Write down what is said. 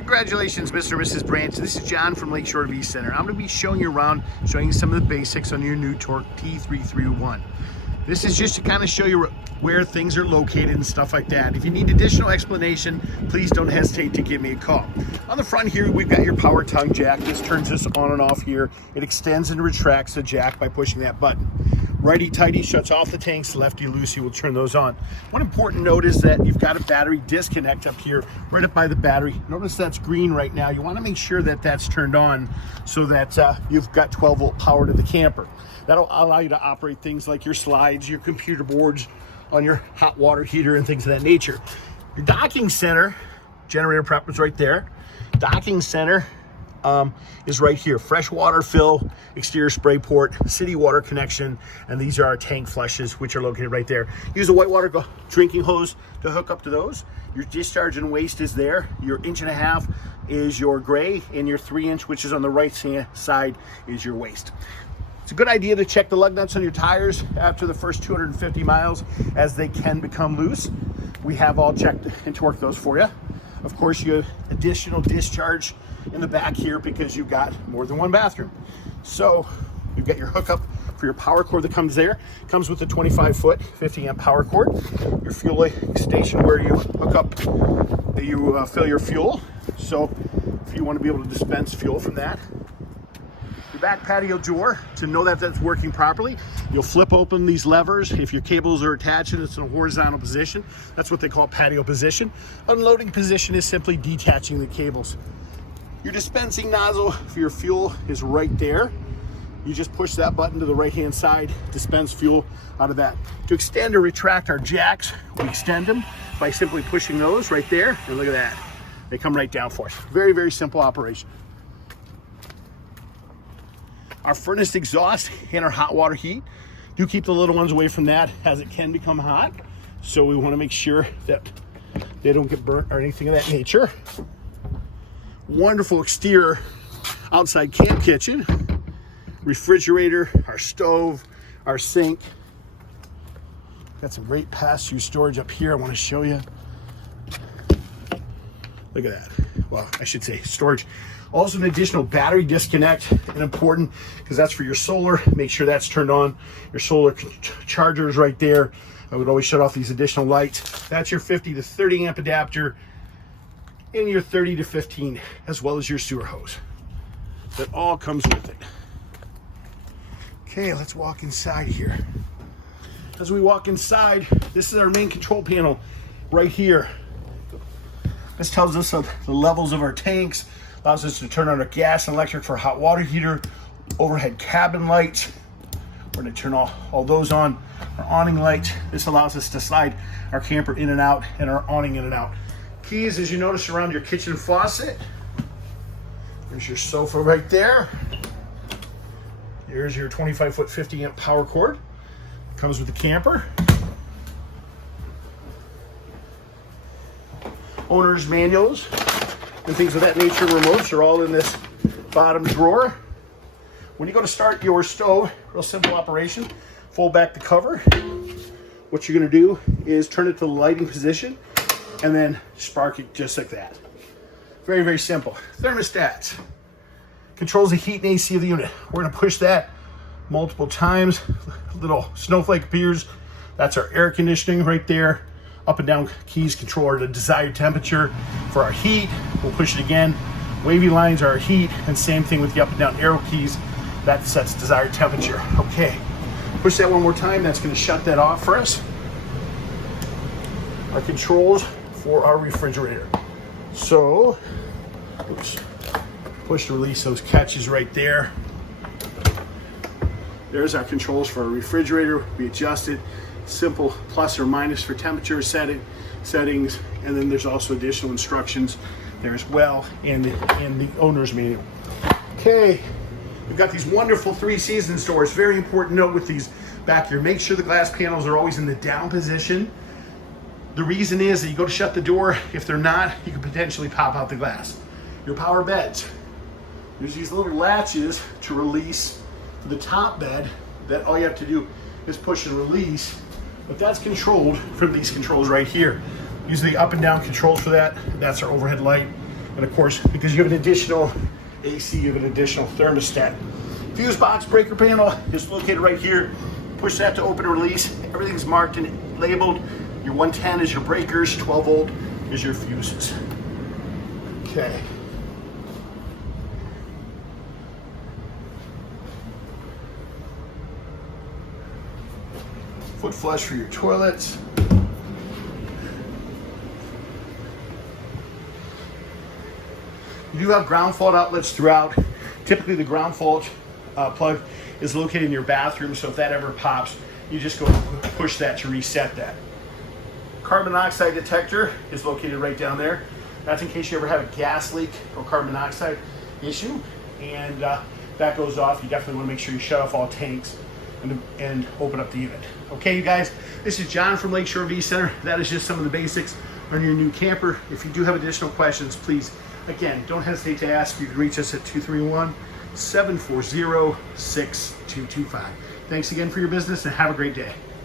Congratulations, Mr. and Mrs. Branch. This is John from Lakeshore RV Center. I'm going to be showing you around, showing you some of the basics on your new Torque T3321. This is just to kind of show you where things are located and stuff like that. If you need additional explanation, please don't hesitate to give me a call. On the front here, we've got your power tongue jack. This turns this on and off here. It extends and retracts the jack by pushing that button. Righty-tighty shuts off the tanks, lefty-loosey will turn those on. One important note is that you've got a battery disconnect up here, right up by the battery. Notice that's green right now. You want to make sure that that's turned on so that you've got 12-volt power to the camper. That'll allow you to operate things like your slides, your computer boards, on your hot water heater and things of that nature. Your docking center, generator prep is right there. Docking center is right here. Fresh water fill, exterior spray port, city water connection, and these are our tank flushes, which are located right there. Use a whitewater drinking hose to hook up to those. Your discharge and waste is there. Your 1.5 inch is your gray, and your 3 inch, which is on the right side, is your waste. It's a good idea to check the lug nuts on your tires after the first 250 miles, as they can become loose. We have all checked and torqued those for you. Of course, you have additional discharge in the back here because you've got more than one bathroom. So you've got your hookup for your power cord that comes there. Comes with a 25-foot 50 amp power cord. Your fuel station where you hook up, you fill your fuel. So if you want to be able to dispense fuel from that. Your back patio door, to know that that's working properly, you'll flip open these levers. If your cables are attached and it's in a horizontal position, that's what they call patio position. Unloading position is simply detaching the cables. Your dispensing nozzle for your fuel is right there. You just push that button to the right-hand side, dispense fuel out of that. To extend or retract our jacks, we extend them by simply pushing those right there, and look at that. They come right down for us. Very, very simple operation. Our furnace exhaust and our hot water heat, do keep the little ones away from that, as it can become hot. So we want to make sure that they don't get burnt or anything of that nature. Wonderful exterior outside camp kitchen, refrigerator, our stove, our sink. Got some great pass-through storage up here I want to show you. Look at that. Well, I should say storage. Also an additional battery disconnect, and important because that's for your solar. Make sure that's turned on. Your solar charger is right there. I would always shut off these additional lights. That's your 50 to 30 amp adapter, and your 30 to 15, as well as your sewer hose. That all comes with it. Okay, let's walk inside here. As we walk inside, this is our main control panel right here. This tells us of the levels of our tanks, allows us to turn on our gas and electric for hot water heater, overhead cabin lights. We're going to turn all those on. Our awning lights. This allows us to slide our camper in and out, and our awning in and out. Keys, as you notice, around your kitchen faucet. There's your sofa right there. Here's your 25-foot 50 amp power cord. Comes with the camper. Owner's manuals and things of that nature, remotes, are all in this bottom drawer. When you go to start your stove, real simple operation, fold back the cover. What you're going to do is turn it to the lighting position and then spark it just like that. Very, very simple. Thermostats. Controls the heat and AC of the unit. We're going to push that multiple times. A little snowflake appears. That's our air conditioning right there. Up and down keys control the desired temperature. For our heat, we'll push it again. Wavy lines are our heat, and same thing with the up and down arrow keys. That sets desired temperature. Okay, push that one more time. That's going to shut that off for us. Our controls for our refrigerator. So, oops, push to release those catches right there. There's our controls for our refrigerator. We adjust it. Simple plus or minus for temperature settings, and then there's also additional instructions there as well in the owner's manual. Okay, we've got these wonderful 3-seasons doors. Very important note with these back here, make sure the glass panels are always in the down position. The reason is that you go to shut the door, if they're not, you could potentially pop out the glass. Your power beds, there's these little latches to release the top bed that all you have to do is push and release, but that's controlled from these controls right here. Use the up and down controls for that. That's our overhead light. And of course, because you have an additional AC, you have an additional thermostat. Fuse box breaker panel is located right here. Push that to open and release. Everything's marked and labeled. Your 110 is your breakers, 12 volt is your fuses. Okay. Foot flush for your toilets. You do have ground fault outlets throughout. Typically the ground fault plug is located in your bathroom, so if that ever pops, you just go push that to reset that. Carbon monoxide detector is located right down there. That's in case you ever have a gas leak or carbon monoxide issue, and that goes off. You definitely want to make sure you shut off all tanks and open up the unit. Okay, you guys, this is John from Lakeshore RV Center. That is just some of the basics on your new camper. If you do have additional questions, please, again, don't hesitate to ask. You can reach us at 231-740-6225. Thanks again for your business and have a great day.